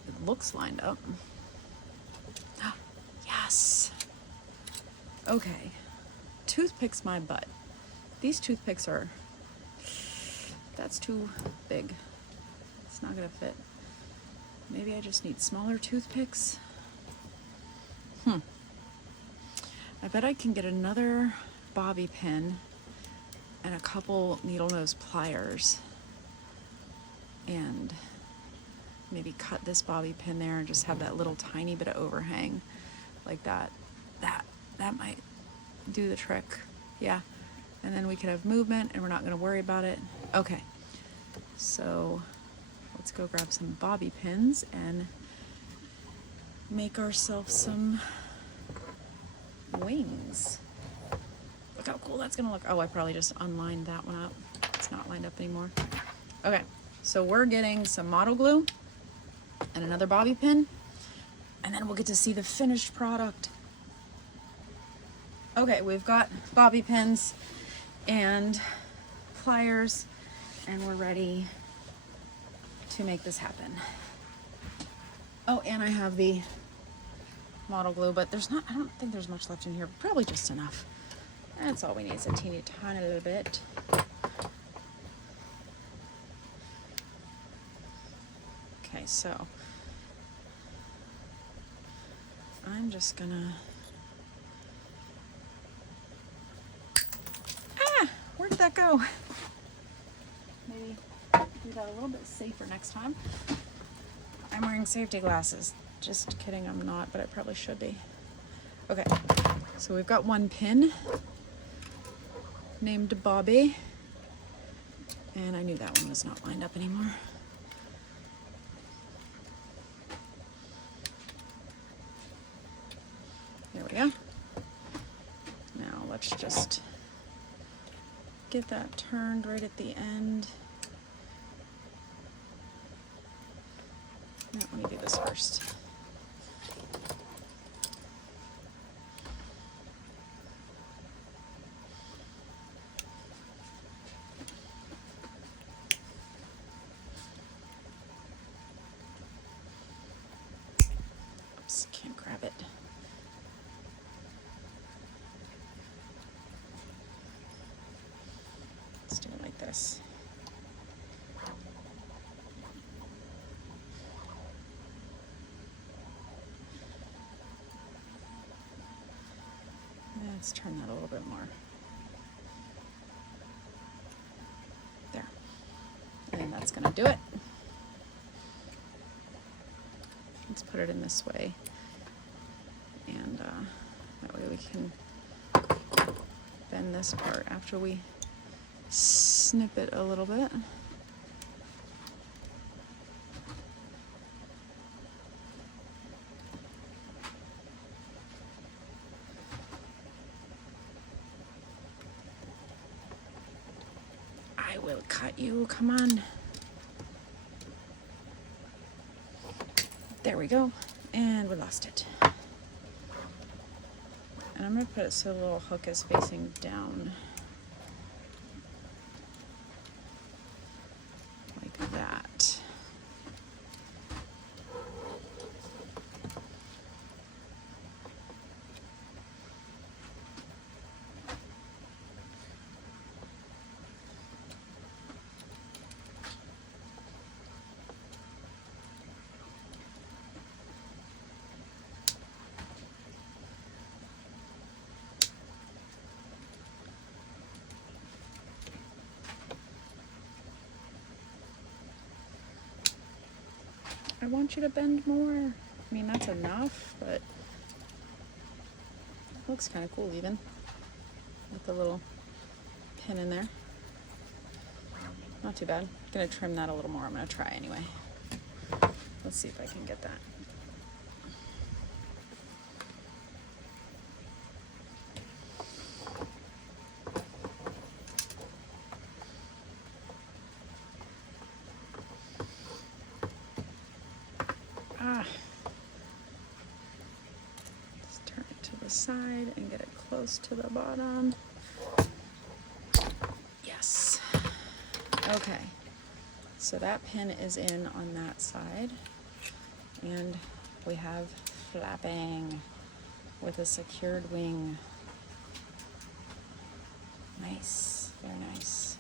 It looks lined up. Yes. Okay. Toothpicks my butt. These toothpicks are, that's too big. It's not gonna fit. Maybe I just need smaller toothpicks. I bet I can get another bobby pin and a couple needle nose pliers and maybe cut this bobby pin there and just have that little tiny bit of overhang like that. That might do the trick. Yeah. And then we could have movement and we're not going to worry about it. Okay. So let's go grab some bobby pins and make ourselves some wings. Look how cool that's going to look. Oh, I probably just unlined that one up. It's not lined up anymore. Okay. So we're getting some model glue and another bobby pin, and then we'll get to see the finished product. Okay, we've got bobby pins and pliers, and we're ready to make this happen. Oh, and I have the model glue, but I don't think there's much left in here. Probably just enough. That's all we need. It's a teeny tiny little bit. Okay, so I'm just gonna, where did that go? Maybe do that a little bit safer next time. I'm wearing safety glasses. Just kidding, I'm not, but I probably should be. Okay, so we've got one pin named Bobby, and I knew that one was not lined up anymore. There we go. Now let's just get that turned right at the end. No, let me do this first. Oops, can't grab it. Let's do it like this. Let's turn that a little bit more. There. And that's gonna do it. Let's put it in this way. And that way we can bend this part after we snip it a little bit. I will cut you, come on. There we go, and we lost it. And I'm gonna put it so the little hook is facing down. Like that. I want you to bend more. I mean, that's enough, but it looks kind of cool even with the little pin in there. Not too bad. I'm gonna trim that a little more. I'm gonna try anyway. Let's see if I can get that. Just turn it to the side and get it close to the bottom. Yes. Okay. So that pin is in on that side. And we have flapping with a secured wing. Nice. Very nice.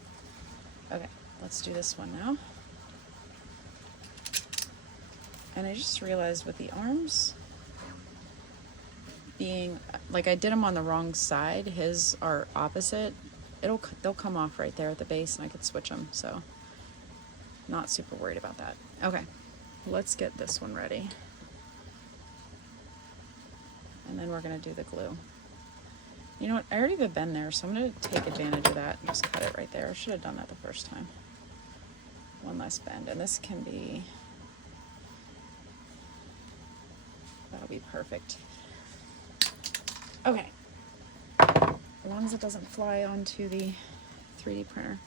Okay, let's do this one now. And I just realized with the arms being, like I did them on the wrong side, his are opposite, they'll come off right there at the base and I could switch them, so not super worried about that. Okay, let's get this one ready. And then we're gonna do the glue. You know what, I already have a bend there, so I'm gonna take advantage of that and just cut it right there. I should have done that the first time. One less bend, and this can be, that'll be perfect. Okay, as long as it doesn't fly onto the 3D printer.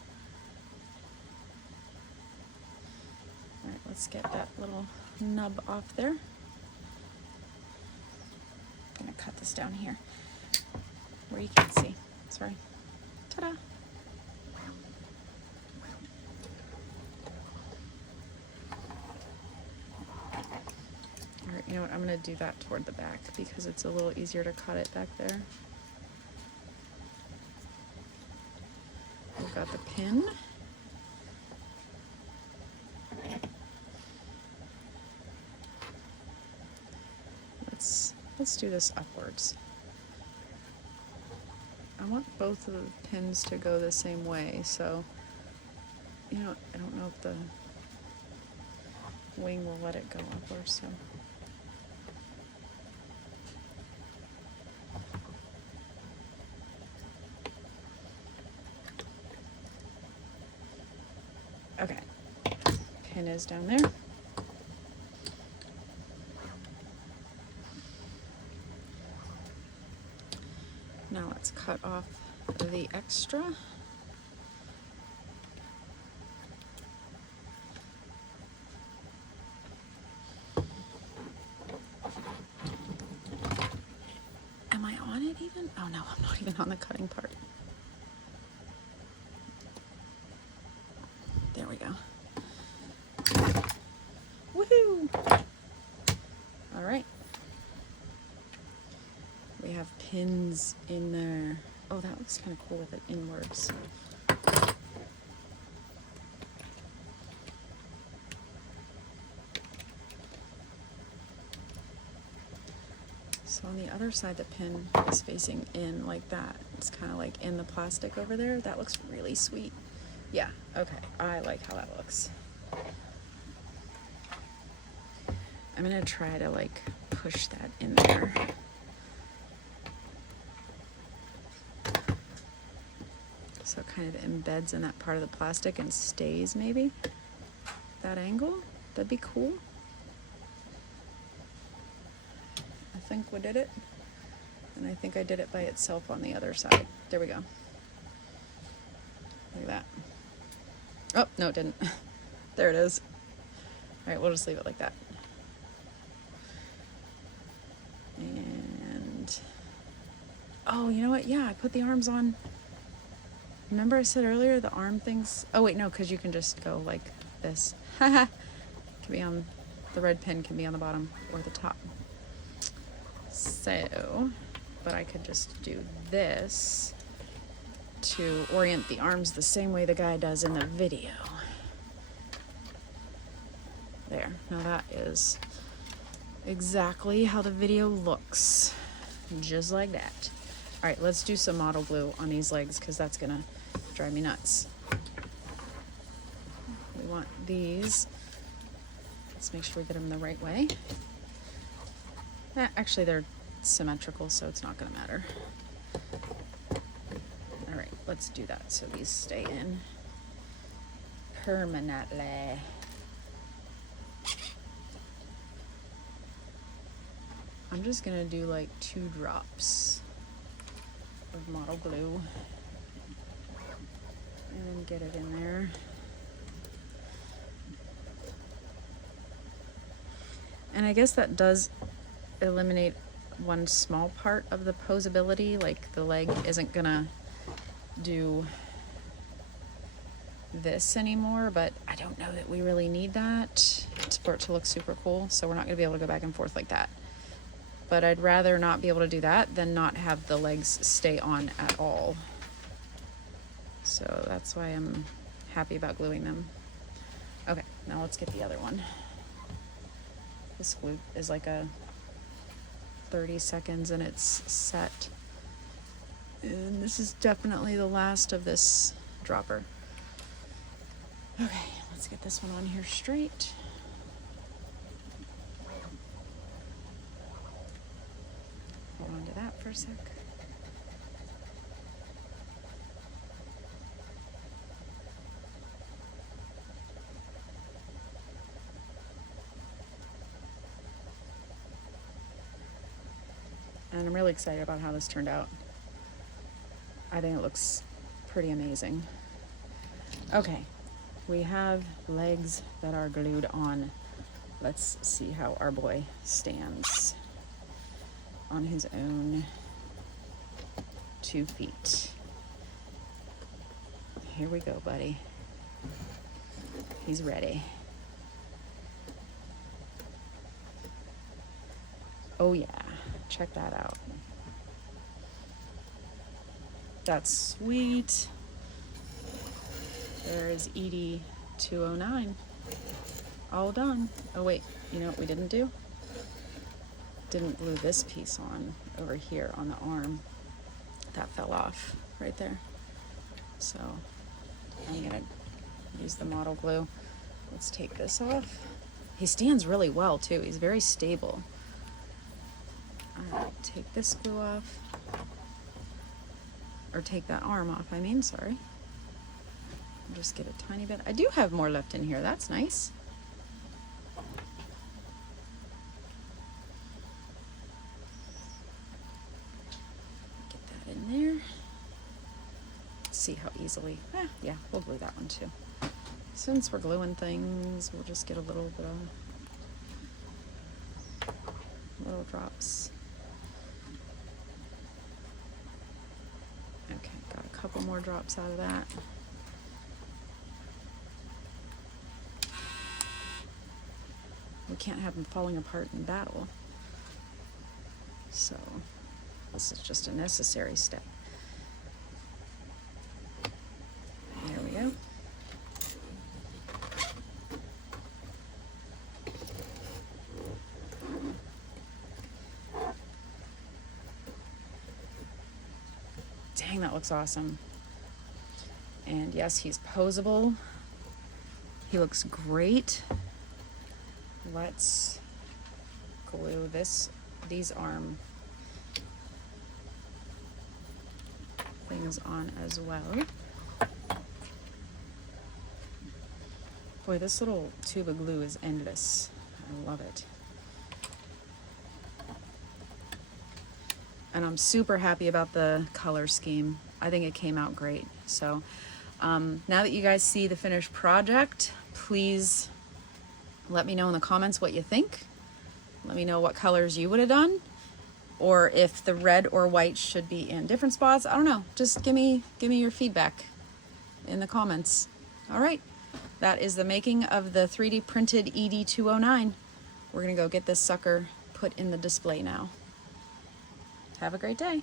All right, let's get that little nub off there. I'm gonna cut this down here where you can't see. Sorry. Ta-da! Alright, you know what? I'm gonna do that toward the back because it's a little easier to cut it back there. We've got the pin. let's do this upwards. I want both of the pins to go the same way, so, you know, I don't know if the wing will let it go upwards, so. Okay, pin is down there. Now let's cut off the extra. Am I on it even? Oh no, I'm not even on the cutting part. There we go. Woohoo! All right. We have pins in there. Oh, that looks kind of cool with it inwards. So on the other side, the pin is facing in like that. It's kind of like in the plastic over there. That looks really sweet. Yeah, okay, I like how that looks. I'm gonna try to like push that in there. So it kind of embeds in that part of the plastic and stays maybe. That angle, that'd be cool. I think we did it. And I think I did it by itself on the other side. There we go. Look at that. Oh, no, it didn't. There it is. All right, we'll just leave it like that. And, oh, you know what? Yeah, I put the arms on. Remember I said earlier the arm things? Oh, wait, no, because you can just go like this. Haha. Can be on, the red pin can be on the bottom or the top. So, but I could just do this to orient the arms the same way the guy does in the video. There, now that is exactly how the video looks, just like that. All right, let's do some model glue on these legs because that's gonna drive me nuts. We want these. Let's make sure we get them the right way. Actually, they're symmetrical, so it's not gonna matter. All right, let's do that so these stay in permanently. I'm just gonna do like 2 drops of model glue and then get it in there. And I guess that does eliminate one small part of the posability, like the leg isn't gonna do this anymore, but I don't know that we really need that for it to look super cool, so we're not gonna be able to go back and forth like that. But I'd rather not be able to do that than not have the legs stay on at all. So that's why I'm happy about gluing them. Okay, now let's get the other one. This glue is like a 30 seconds and it's set. And this is definitely the last of this dropper. Okay, let's get this one on here straight. Hold on to that for a sec. And I'm really excited about how this turned out. I think it looks pretty amazing. Okay, we have legs that are glued on. Let's see how our boy stands on his own 2 feet. Here we go, buddy. He's ready. Oh yeah, check that out. That's sweet. There's ED-209. All done. Oh wait, you know what we didn't do? didn't glue this piece on over here on the arm. That fell off right there. So I'm gonna use the model glue. Let's take this off. He stands really well too. He's very stable. All right, take this glue off. Or take that arm off, I mean, sorry. Just get a tiny bit. I do have more left in here, that's nice. Get that in there. Let's see how easily, yeah, we'll glue that one too. Since we're gluing things, we'll just get a little bit of little drops. Okay, got a couple more drops out of that. We can't have them falling apart in battle. So this is just a necessary step. There we go. Dang, that looks awesome. And yes, he's posable. He looks great. Let's glue these arm things on as well. Boy, this little tube of glue is endless. I love it. And I'm super happy about the color scheme. I think it came out great. So now that you guys see the finished project, please let me know in the comments what you think. Let me know what colors you would have done, or if the red or white should be in different spots. I don't know. Just give me your feedback in the comments. All right, that is the making of the 3D printed ED-209. We're gonna go get this sucker put in the display now. Have a great day.